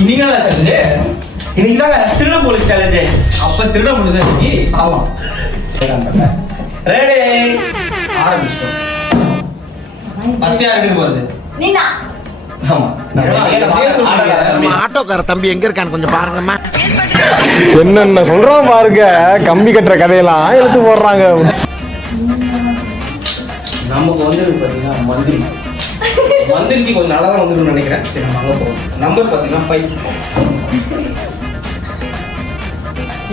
இன்னைக்கு என்ன சேலஞ்சு? இன்னைக்கு தான் திருட போலீஸ் சேலஞ்சு. அப்ப திருட முடிஞ்சா இன்னைக்கு. ஆமா. ரெடி ஆரம்பிச்சிட்டோம். ஃபர்ஸ்ட் யாருக்கு போறது? நீனா. ஆமா. ஆட்டோக்கார தம்பி எங்க இருக்கான்னு கொஞ்சம் பாருங்கம்மா. என்னென்ன சொல்றோம் பாருங்க. கம்பி கட்டுற கதையெல்லாம் எடுத்து போடுறாங்க. நமக்கு வந்து பாத்தீங்கன்னா மந்திரிக்கு கொஞ்சம் நல்லா தான் வந்துருன்னு நினைக்கிறேன். சரி நம்ம அங்கே போவோம். நம்பர் பார்த்தீங்கன்னா 5.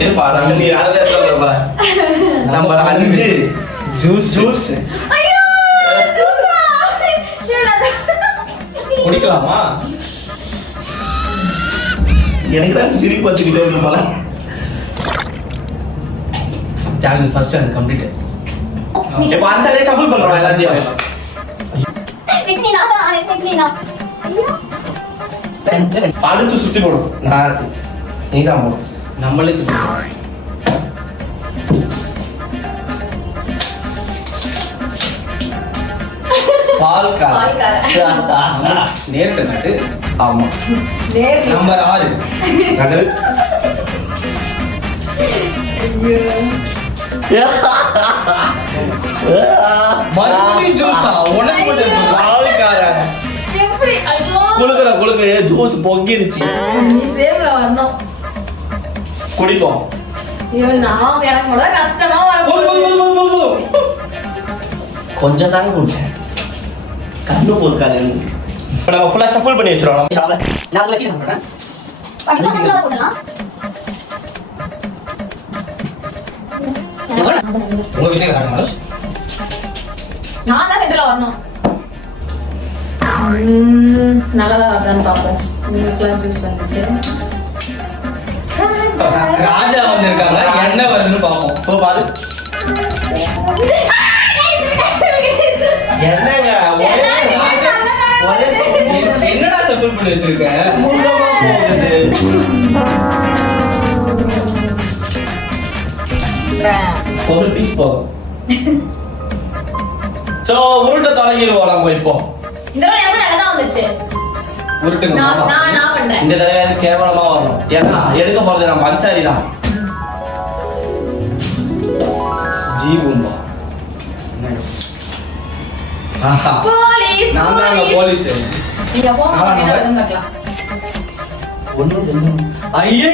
ஏப்பா நீ யாரதே சொல்ற நம்பர் 5 ஜூஸ். ஐயோ ஜூஸா. குடிக்கலாமா? எனக்கு தான் சிரிப்பு வந்துக்கிட்டே இருக்கு போல. Challenge first and complete. இப்போ ஆன்சரே ஷஃபிள் பண்றோம் எல்லாத்தையும். அடுத்து சுத்தி போடும். நீதான் போடும். நம்மளே சுத்தி போடுறோம். நேர்த்த நட்டு. ஆமா. நம்பர் 6. மறுபடியும் ஜூஸா? உனக்கு மட்டும் பால்காரன். எப்படி? ஐயோ. குளுக்குற ஜூஸ் பொங்கிருச்சு. நீ பிரேம்ல வரணும். குடிப்போம். ஐயோ நான் எனக்கு முதல்ல கஷ்டமா வரும். கொஞ்சம் தாங்க குடிச்சேன். கண்ணு பொறுக்காது. இப்போ நம்ம ஃபுல்லாக ஷஃபிள் பண்ணி வச்சிருவோம். நான் வச்சு சாப்பிட்றேன். உங்க வீட்டுல காட்டுங்க. நான் தான் சென்டர்ல வரணும். நல்லதா வரதான்னு பார்ப்போம். உங்களுக்குலாம் ஜூஸ் வந்துச்சு. ராஜா வந்திருக்காங்க. என்ன வருதுன்னு பார்ப்போம். இப்போ பாரு. என்னங்க என்னடா ஷஃபிள் பண்ணி வச்சிருக்க? ஒரு பீஸ் போதும். சோ உருட்ட தொடங்கிடுவோம் நம்ம இப்போ. இந்த தடவை எனக்கு நல்லதா வந்துச்சு. உருட்டுங்க. நான் பண்றேன். இந்த தடவை கேவலமா வரணும். ஏன்னா எடுக்க போறது நம்ம அன்சாரி தான். ஜீவுமா போலீஸ். நான் தான் போலீஸ். நீங்க போங்க. என்ன வருதுன்னு பார்க்கலாம். ஐயோ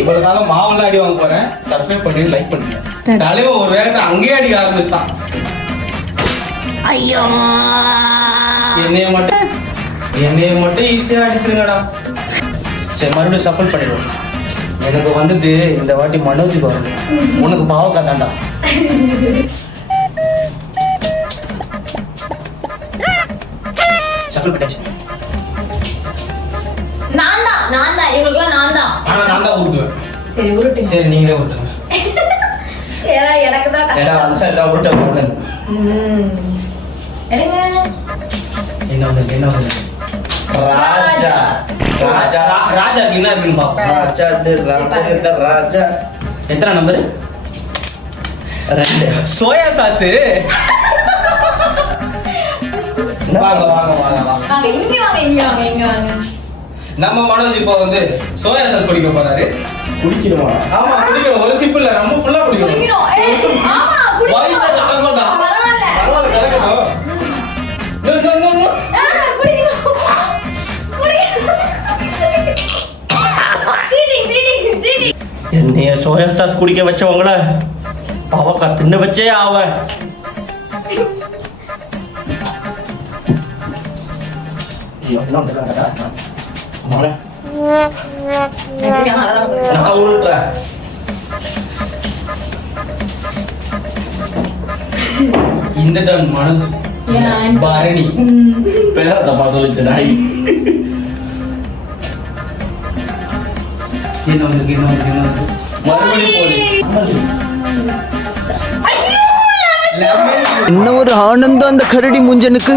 இவளுக்காக மாவுல அடி வாங்க போறேன். சப்ஸ்கிரைப் பண்ணி லைக் பண்ணுங்க. தலைவன் ஒரு வேகத்தை அங்கேயே அடிக்க ஆரம்பிச்சான். ஐயோ என்னைய மட்டும் ஈஸியா அடிச்சிருங்கடா. சரி மறுபடியும் ஷஃபிள் பண்ணிடுவோம். எனக்கு வந்தது இந்த வாட்டி மனோஜுக்கு வரும். உனக்கு பாவக்கா தாண்டா. ஷஃபிள் பண்ணியாச்சு. நான் தான் இவங்களுக்குலாம் நான் தான். ஆனா நான் தான் ஊட்டுவேன். சரி உருட்டுங்க. சரி நீங்களே ஊட்டுங்க. ஏன்னா எனக்கு தான் ஏடா கஷ்டம். அன்சாரி தான் ஊட்ட போறேன். எடுங்க. என்ன வந்து ராஜா ராஜாக்கு என்ன இருக்குன்னு பாப்போம். ராஜா எத்தனை நம்பரு? 2. Soya sauce. வாங்க இங்க வாங்க. நம்ம மனோஜ் இப்போ வந்து சோயா சாஸ் குடிக்க போறாரு. குடிக்கணுமா? ஆமா குடிக்கணும். ஒரு சிப் இல்ல, நம்ம ஃபுல்லா குடிக்கணும். ஆமா குடிக்கணும். பரவாயில்ல கலக்கணும். நோ என்னைய சோயா சாஸ் குடிக்க வச்சவங்கள பாவக்கா தின்ன வச்சே ஆவன். நான் உருட்டுறேன். இந்த டைம் மனசு பரணி பேரத்தை பார்த்து வச்ச நாய். என்ன வந்து மறுபடியும் என்ன ஒரு ஆனந்தம் அந்த கரடி முஞ்சனுக்கு.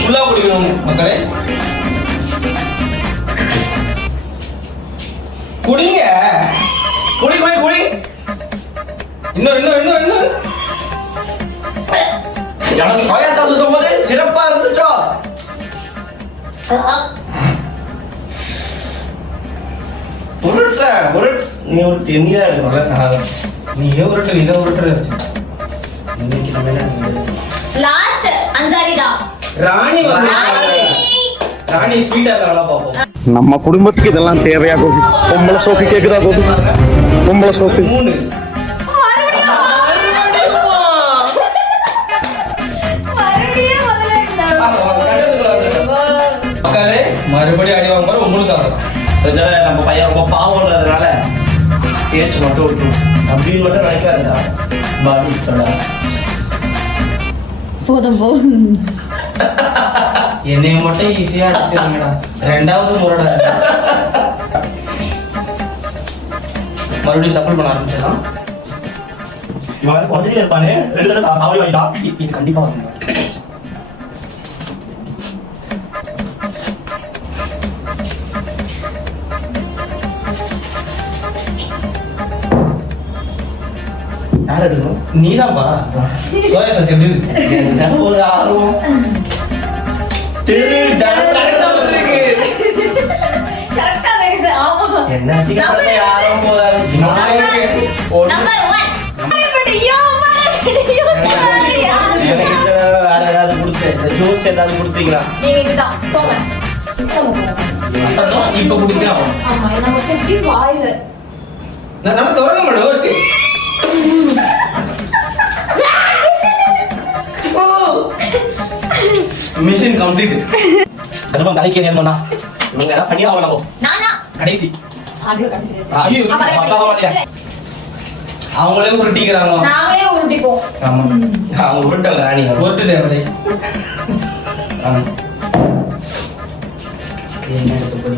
ஃபுல்லா குடிக்கணும் மக்களே. இன்னும் எனக்கு கொயத்தா சுத்தும் போது சிறப்பா இருந்துச்சோ. நீ உருட்டு நீதான் எடுக்கணும். நீயே உருட்டு இதை உருட்டு. இன்னைக்கு நம்ம என்ன லாஸ்ட் அன்சாரி தான். ராணி வந்து ராணி ஸ்வீட்டா இருக்காங்களா பாப்போம். நம்ம குடும்பத்துக்கு இதெல்லாம் தேவையா கோபி? பொம்பளை சோக்கு கேக்குதா கோபி? பொம்பளை சோக்கு 3 மக்களே மறுபடியும் அடி வாங்க போற உங்களுக்காக. நம்ம பையன் ரொம்ப பாவம்ன்றதுனால தேய்ச்சி மட்டும் விட்டுரும் அப்படின்னு மட்டும் நினைக்காதுடா. பாடி சொல்ல போதும் போ. என்னைய மட்டும் ஈஸியா அடிச்சிருங்கடா. ரெண்டாவது முறைடா. மறுபடியும் சஃபல் பண்ண ஆரம்பிச்சிடலாம். இவன் வேற கொஞ்சம் இருப்பானே 2 தடவை சாவடி வாங்கிட்டான். இது கண்டிப்பா வரும். யார் எடுக்கணும்? நீதான்பா. சோயா சாஸ் எப்படி இருந்துச்சு? என்ன ஒரு ஆர்வம். கரெக்டா இருக்குது. ஆமா. என்ன சீக்கிரத்தை ஆர்வம் போதாது. நம்பர் 1. எனக்கு இந்த வேற ஏதாவது கொடுத்து ஜூஸ் ஏதாவது கொடுத்தீங்களா? நீங்க இதுதான் போங்க. இப்ப குடிச்சா ஆமா நமக்கு எப்படி வாயில நான் தொடங்க மாட்டோம். Mission complete. கர்ப்பம் தலைக்கு நேர்ந்தோம்னா இவங்க ஏதாவது பண்ணி ஆகணும். நானா கடைசி ஆடியோ கடைசி ஐயோ, அவங்களே உருட்டிக்கிறாங்க. நாங்களே உருட்டிப்போம். ஆமா அவங்க உருட்டல ராணி உருட்டு தேவதை.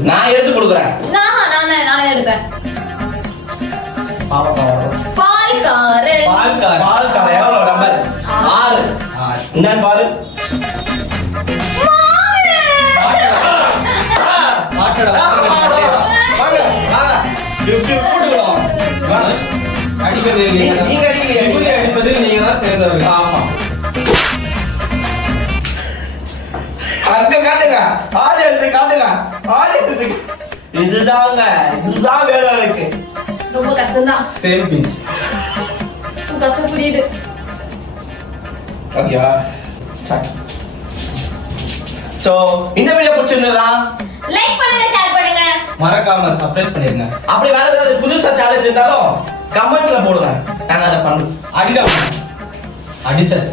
நான் எடுத்து கொடுக்குறேன். நானே எடுப்பேன். பாவம் பால்காரன். பால்கார எவ்வளவு நம்பர்? 6. என்ன பாரு? அடிப்பது நீங்க அடிக்கலையா? அடிப்பதில் நீங்க தான் சேர்ந்தவர்கள். ஆமா. அங்க காட்டுங்க. ஆடு எடுத்து காட்டுங்க. ஆடு எடுத்து. இதுதாங்க. இதுதான் வேணும் எனக்கு. ரொம்ப கஷ்டம்தான். Same pinch. கஷ்டம் புரியுது. ஓகேவா? சோ இந்த வீடியோ பிடிச்சிருந்ததா? லைக் பண்ணுங்க, ஷேர் பண்ணுங்க. மறக்காம சர்ப்ரைஸ் பண்ணிருங்க. அப்படி வேற ஏதாவது புதுசா சேலஞ்ச் இருந்தாலும் கமெண்ட்ல போடுங்க. நாங்க அதை பண்றோம். அடிடா அடிச்சாச்சு.